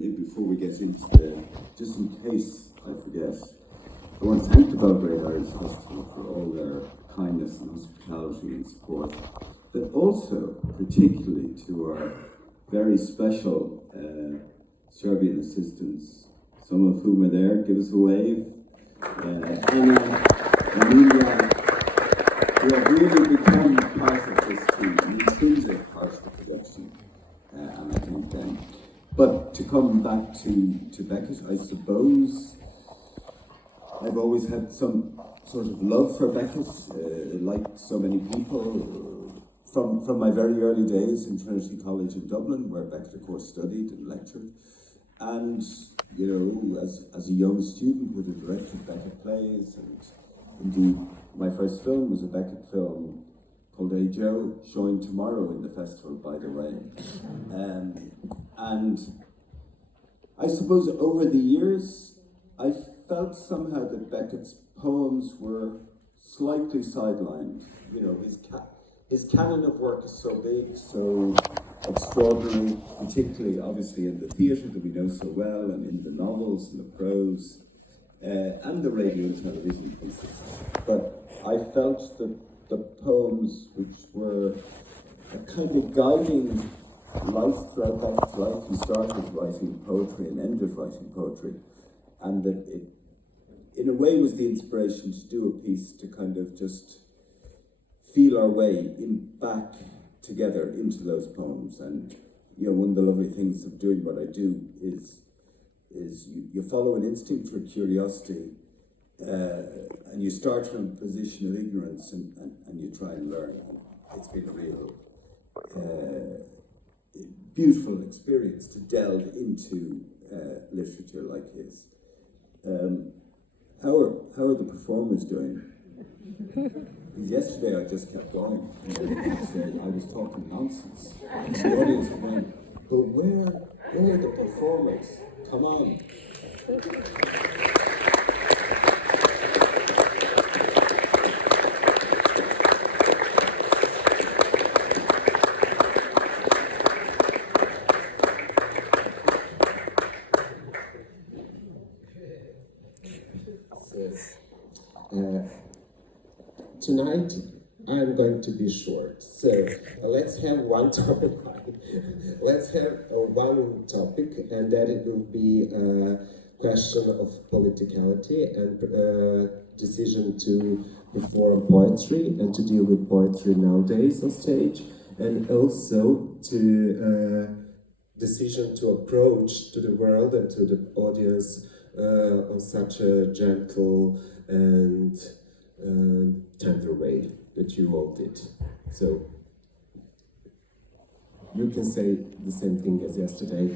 maybe before we get into just in case I forget, I want to thank the Belgrade Irish Festival for all their kindness and hospitality and support, but also particularly to our very special Serbian assistants, some of whom are there. Give us a wave. Anna, Emilia, who have really become part of this team, an intrinsic part of the production, and I thank them. But to come back to Beckett, I suppose I've always had some sort of love for Beckett, like so many people, from my very early days in Trinity College in Dublin, where Beckett, of course, studied and lectured. And, you know, as a young student would have directed Beckett plays, and indeed my first film was a Beckett film called Atelje, showing tomorrow in the festival, by the way. And I suppose over the years, I felt somehow that Beckett's poems were slightly sidelined. You know, his canon of work is so big, so extraordinary, particularly obviously in the theatre that we know so well, and in the novels and the prose, and the radio and television pieces. But I felt that the poems, which were a kind of guiding life throughout Beckett's life, he started writing poetry and ended writing poetry, and that it, in a way, was the inspiration to do a piece to kind of just feel our way back together into those poems. And you know, one of the lovely things of doing what I do is you follow an instinct for curiosity, and you start from a position of ignorance, and you try and learn. It's been a real beautiful experience to delve into literature like his. How are the performers doing? Yesterday I just kept going. I was talking nonsense. The audience was going, but where are the performers? Come on. Tonight, I'm going to be short, so let's have one topic. Let's have one topic, and that it will be a question of politicality and decision to perform poetry and to deal with poetry nowadays on stage, and also to decision to approach to the world and to the audience on such a gentle and tender way that you all did. So you can say the same thing as yesterday.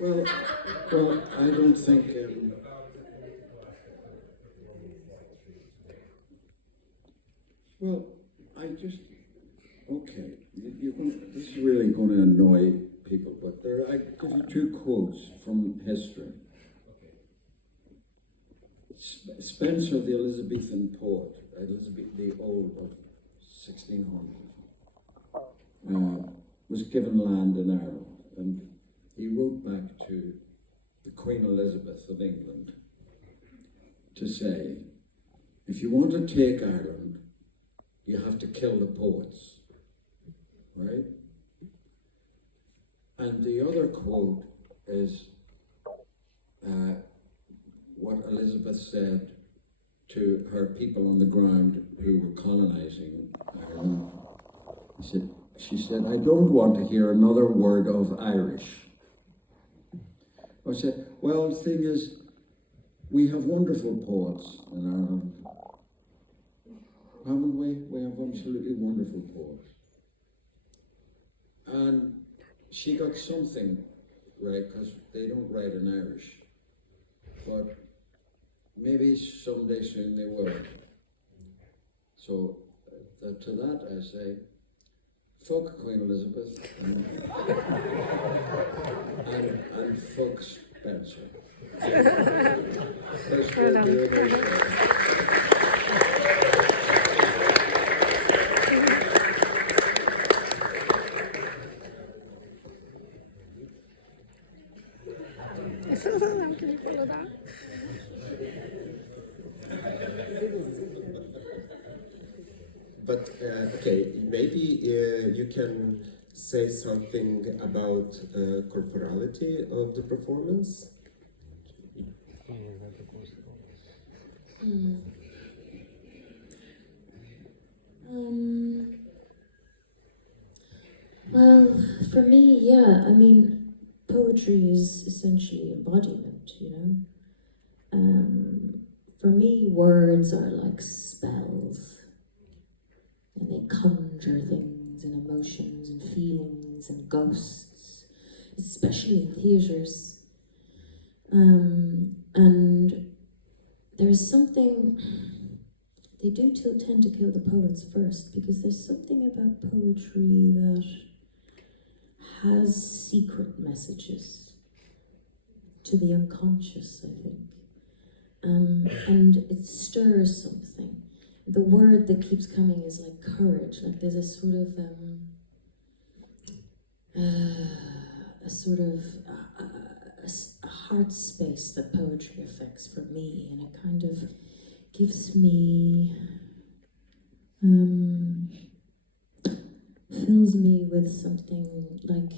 Well, I don't think. Well, I just, okay, this is really going to annoy people, but I give you two quotes from history. Spencer, the Elizabethan poet, Elizabeth the Old of 1600, was given land in Ireland, and he wrote back to the Queen Elizabeth of England to say, if you want to take Ireland, you have to kill the poets, right? And the other quote is what Elizabeth said to her people on the ground who were colonizing Ireland. She said, I don't want to hear another word of Irish. I said, well, the thing is, we have wonderful poets in Ireland. Haven't we? We have absolutely wonderful poets. And she got something right, because they don't write in Irish. But maybe someday soon they will. So to that I say, fuck Queen Elizabeth. I'm Volksbandje. First word we But okay, maybe you can say something about corporality of the performance. Well, for me, yeah, I mean, poetry is essentially embodiment, you know? For me, words are like spells, and they conjure things and emotions and feelings and ghosts, especially in theatres. And there's something, they do tend to kill the poets first, because there's something about poetry that has secret messages to the unconscious, I think. And it stirs something. The word that keeps coming is like courage. Like there's a sort of a heart space that poetry affects for me, and it kind of gives me, fills me with something like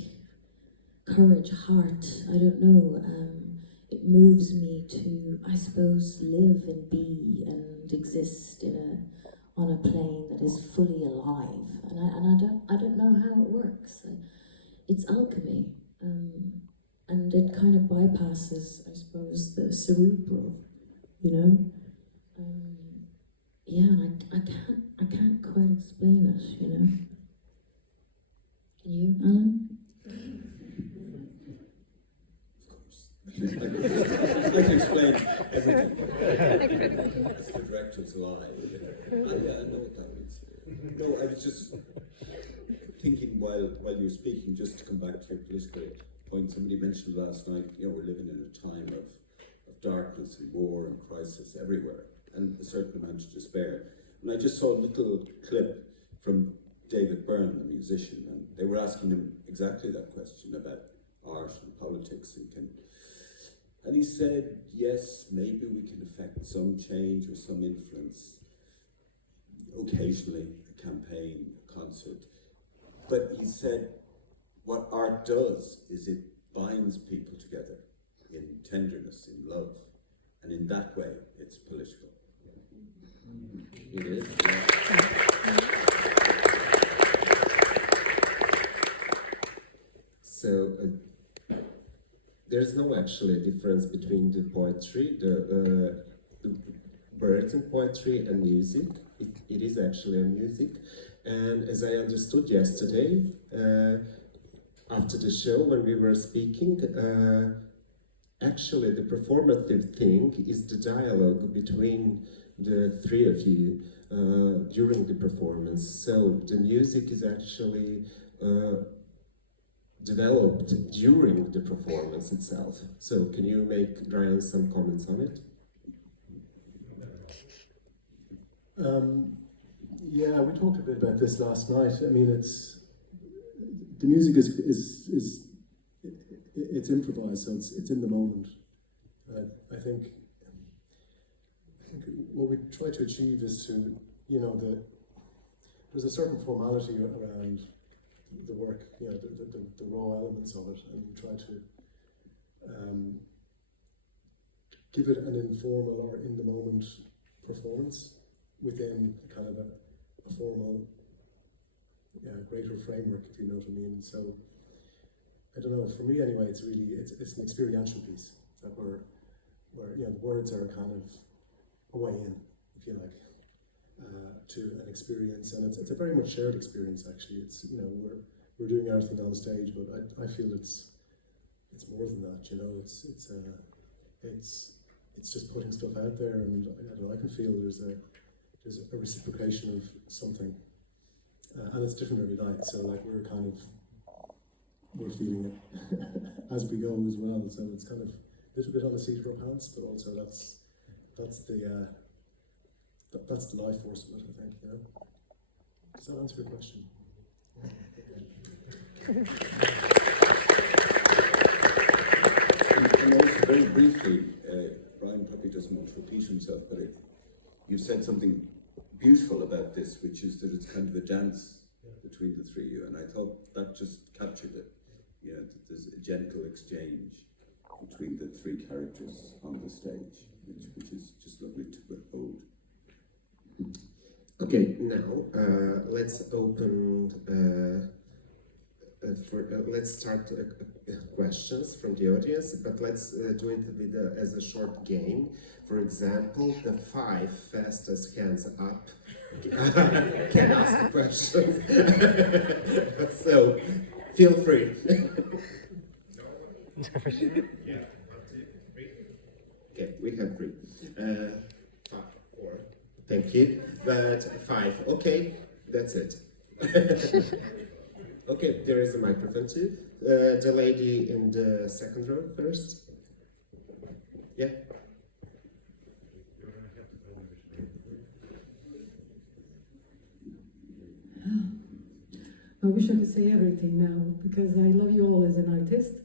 courage, heart. I don't know. It moves me to, I suppose, live and be and exist on a plane that is fully alive. And I don't know how it works. It's alchemy, and it kind of bypasses, I suppose, the cerebral. You know. Yeah, and I can't quite explain it. You know. Can you, Alan? I can explain everything. It's the director's lie. I know what that means. No, I was just thinking while you were speaking, just to come back to your political point, somebody mentioned last night, you know, we're living in a time of darkness and war and crisis everywhere, and a certain amount of despair. And I just saw a little clip from David Byrne, the musician, and they were asking him exactly that question about art and politics, and he said, yes, maybe we can affect some change or some influence, occasionally, a campaign, a concert. But he said, what art does is it binds people together in tenderness, in love, and in that way, it's political. It is. Yeah. So there's no actually difference between the poetry, the words in poetry and music. It is actually a music. And as I understood yesterday, after the show when we were speaking, actually the performative thing is the dialogue between the three of you during the performance. So the music is actually developed during the performance itself. So can you make, Brian, some comments on it? Yeah, we talked a bit about this last night. I mean, the music is improvised, so it's in the moment. I think what we try to achieve is to, you know, there's a certain formality around the work, you know, the raw elements of it, and try to give it an informal or in the moment performance within a kind of a formal, greater framework, if you know what I mean. So I don't know. For me, anyway, it's an experiential piece that where you know the words are kind of a way in, if you like, to an experience, and it's a very much shared experience. Actually, it's, you know, we're doing everything on stage, but I feel it's more than that. You know, it's just putting stuff out there, and I don't know, I can feel there's a reciprocation of something, and it's different every night. So like we're feeling it as we go as well. So it's kind of a little bit on the seat of our pants, but also that's the life force of it, I think. You know. Does that answer your question? And also very briefly, Brian probably doesn't want to repeat himself, but you've said something beautiful about this, which is that it's kind of a dance between the three of you, and I thought that just captured it. You know, that there's a gentle exchange between the three characters on the stage, which is just lovely to behold. Okay, now let's open let's start questions from the audience, but let's do it with as a short game. For example, the 5 fastest hands up can ask questions. So feel free. Okay, we have 3. 5, 4. Thank you. But 5. Okay, that's it. Okay, there is a microphone too. The lady in the second row first. Yeah. I wish I could say everything now, because I love you all as an artist,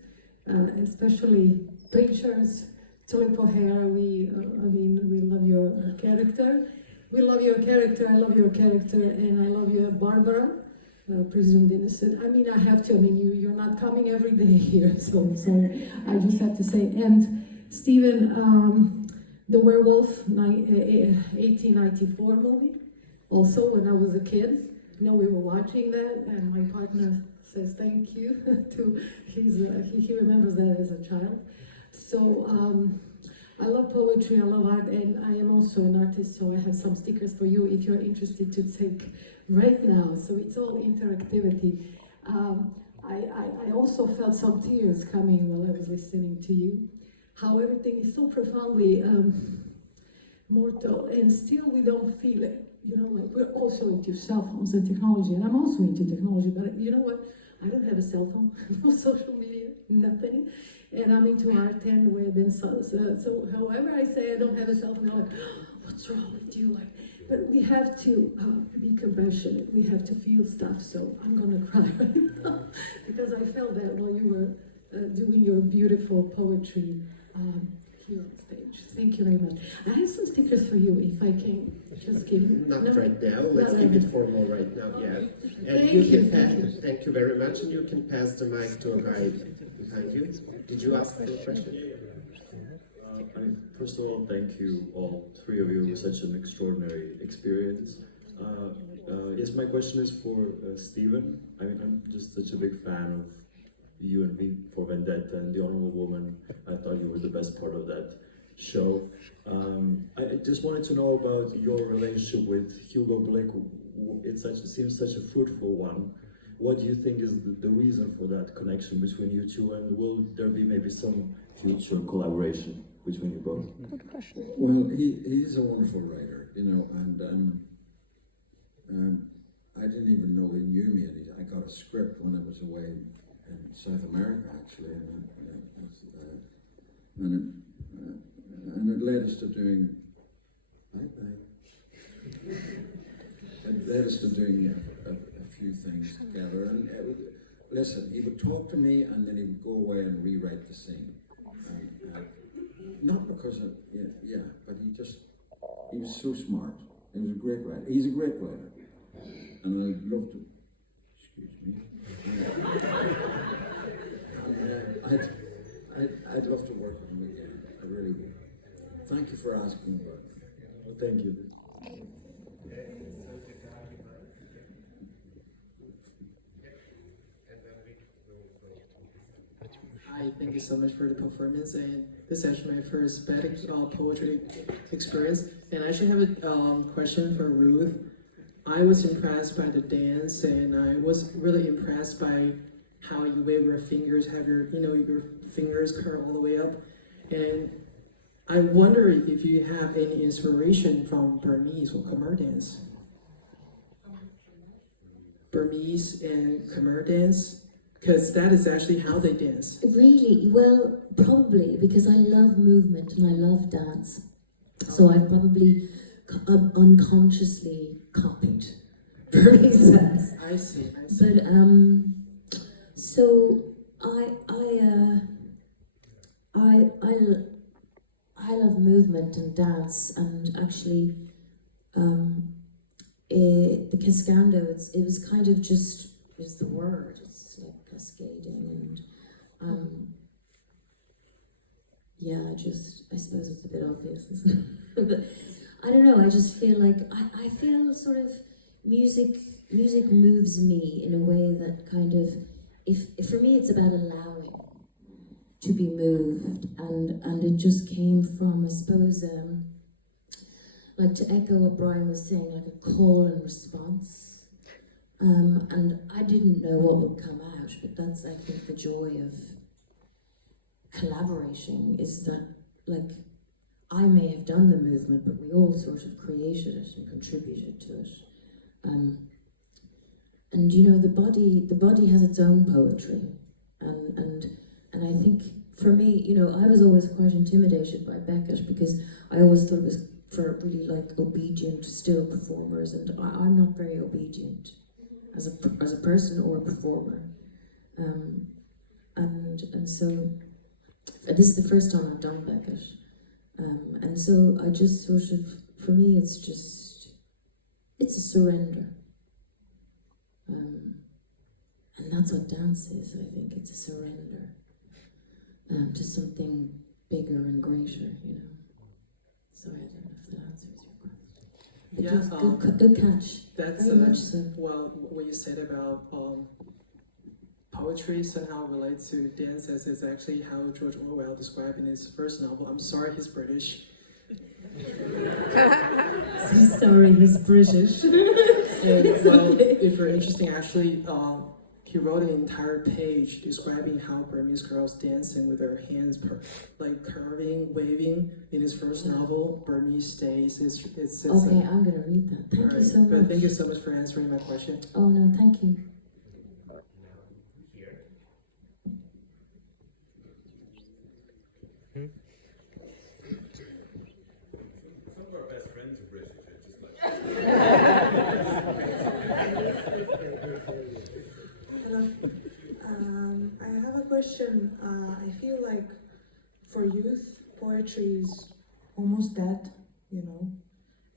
especially preachers, Tulip O'Hare. We love your character. We love your character. I love your character, and I love you, Barbara, presumed innocent. I mean, I have to. I mean, you're not coming every day here, so I just have to say. And Stephen, the Werewolf, 1894 movie. Also, when I was a kid. You know, we were watching that, and my partner says thank you to he remembers that as a child. So I love poetry, I love art, and I am also an artist, so I have some stickers for you if you're interested to take right now. So it's all interactivity. I also felt some tears coming while I was listening to you. How everything is so profoundly mortal, and still we don't feel it. You know, like we're also into cell phones and technology, and I'm also into technology, but you know what? I don't have a cell phone, no social media, nothing. And I'm into art and web and so however I say I don't have a cell phone, I'm like, oh, what's wrong with you? Like, but we have to be compassionate, we have to feel stuff, so I'm gonna cry right now, because I felt that while you were doing your beautiful poetry here on stage. Thank you very much. I have some stickers for you, if I can just give you. Not right now. Let's keep it formal right now. Yeah. And thank you very much. And you can pass the mic to a guy behind you. Did you ask for a question? First of all, thank you, all 3 of you. It was such an extraordinary experience. Yes, my question is for Stephen. I mean, I'm just such a big fan of you and V for Vendetta and The Honorable Woman. I thought you were the best part of that show. I just wanted to know about your relationship with Hugo Blick. It seems such a fruitful one. What do you think is the reason for that connection between you two, and will there be maybe some future collaboration between you both? Good question. Well, he's a wonderful writer, you know, and I didn't even know he knew me. And I got a script when I was away in South America, actually, and it led us to doing. It led us to doing a few things together. And listen, he would talk to me, and then he would go away and rewrite the scene. Not because of but he was so smart. He was a great writer. He's a great writer, and I'd love to. Excuse me. I'd love to work with him again. I really would. Thank you for asking about it. Well, thank you. Hi, thank you so much for the performance, and this is actually my first poetry experience. And I actually have a question for Ruth. I was impressed by the dance, and I was really impressed by how you wave your fingers, have your fingers curl all the way up. And I wonder if you have any inspiration from Burmese or Khmer dance. Burmese and Khmer dance, Because that is actually how they dance. Really? Well, probably, because I love movement and I love dance. So I've probably unconsciously copied Bernie's dance. I see. But so I love movement and dance, and actually the cascando, it was kind of just, is the word, it's like cascading, and yeah, I suppose it's a bit obvious, isn't it? But I don't know, I just feel like I feel sort of music moves me in a way that kind of, if for me it's about allowing to be moved, and it just came from, I suppose, like, to echo what Brian was saying, like a call and response. And I didn't know what would come out, but that's, I think, the joy of collaborating, is that, like, I may have done the movement, but we all sort of created it and contributed to it. And you know, the body has its own poetry, and I think, for me, you know, I was always quite intimidated by Beckett, because I always thought it was for really, like, obedient, still performers, and I'm not very obedient as a person or a performer, and so this is the first time I've done Beckett, and so I just sort of, for me, it's a surrender, and that's what dance is. I think it's a surrender to something bigger and greater, you know. So I don't know if that answers your question. But good catch. That's very much so. Well, what you said about poetry somehow relates to dance, as is actually how George Orwell described in his first novel. I'm sorry, he's British. Sorry, he's British. Well, if you're interested, actually, he wrote an entire page describing how Burmese girls dancing with their hands like curving, waving. In his first novel, Burmese Days. It's okay, I'm gonna read that. Thank you so much. But thank you so much for answering my question. Oh no, thank you. Some of our best friends are British. Just like. Hello. I have a question. I feel like for youth, poetry is almost dead, you know,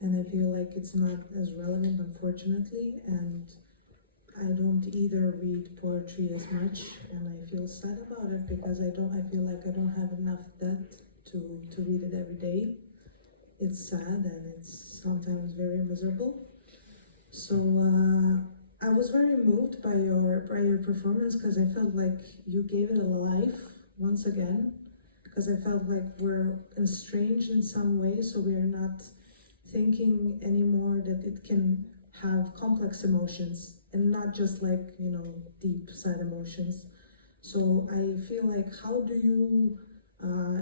and I feel like it's not as relevant, unfortunately, and I don't either read poetry as much, and I feel sad about it because I feel like I don't have enough depth to read it every day. It's sad and it's sometimes very miserable. So I was very moved by your performance, because I felt like you gave it a life once again, because I felt like we're estranged in some way, so we are not thinking anymore that it can have complex emotions and not just, like, you know, deep sad emotions. So I feel like, how do you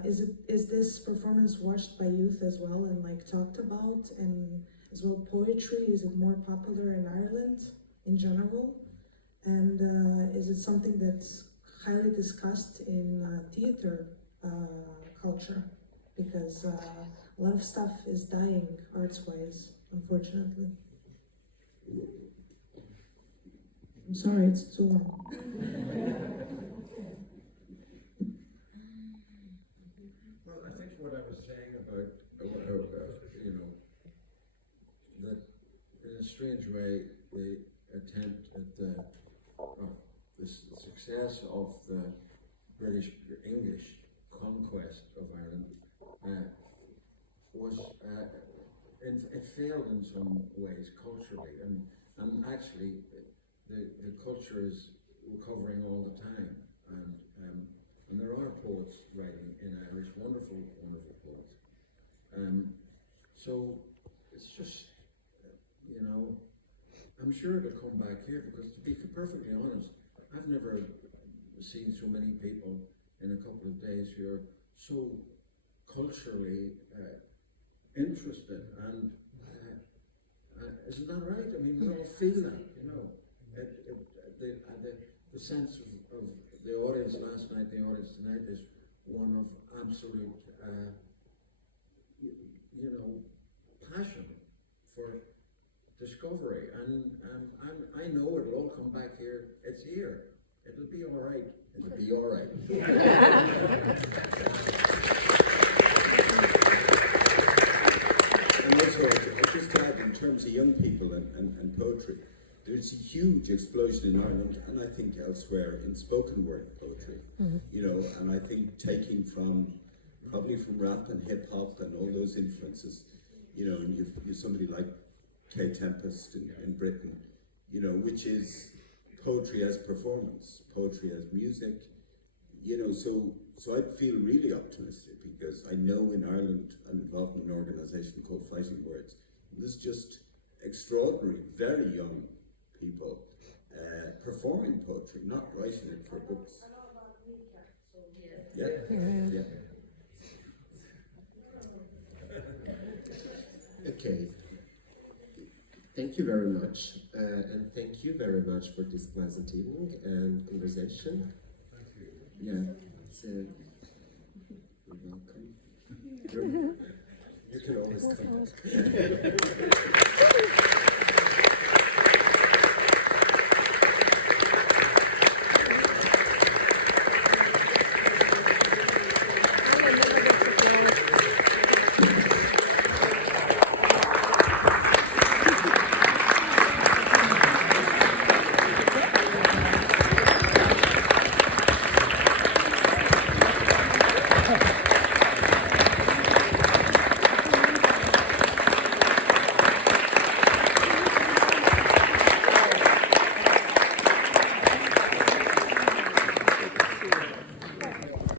is this performance watched by youth as well and, like, talked about? And as well, poetry, is it more popular in Ireland in general? And is it something that's highly discussed in theater culture? Because a lot of stuff is dying arts-wise, unfortunately. I'm sorry, it's too long. Well, I think what I was saying about, you know, that in a strange way, the attempt at the success of the British English conquest of Ireland was it failed in some ways culturally, and actually the culture is recovering all the time, and there are poets writing in Irish, wonderful poets. So it's just, you know, I'm sure it'll come back here, because to be perfectly honest, I've never seen so many people in a couple of days who are so culturally interested, and isn't that right? I mean, we all feel that, you know, the sense of the audience last night, the audience tonight, is one of absolute, you know, passion for discovery. And I know it'll all come back here. It's here. It'll be all right. It'll be all right. And also, I just add, in terms of young people and poetry, there's a huge explosion in Ireland, and I think elsewhere, in spoken word poetry. You know, and I think taking probably from rap and hip hop and all those influences, you know, and you've somebody like Kay Tempest in Britain, you know, which is poetry as performance, poetry as music, you know, so I feel really optimistic because I know in Ireland I'm involved in an organisation called Fighting Words. There's just extraordinary, very young people performing poetry, not writing it for books. Yeah. Okay. Thank you very much, and thank you very much for this pleasant evening and conversation. Yeah, so you're welcome. You can always come back.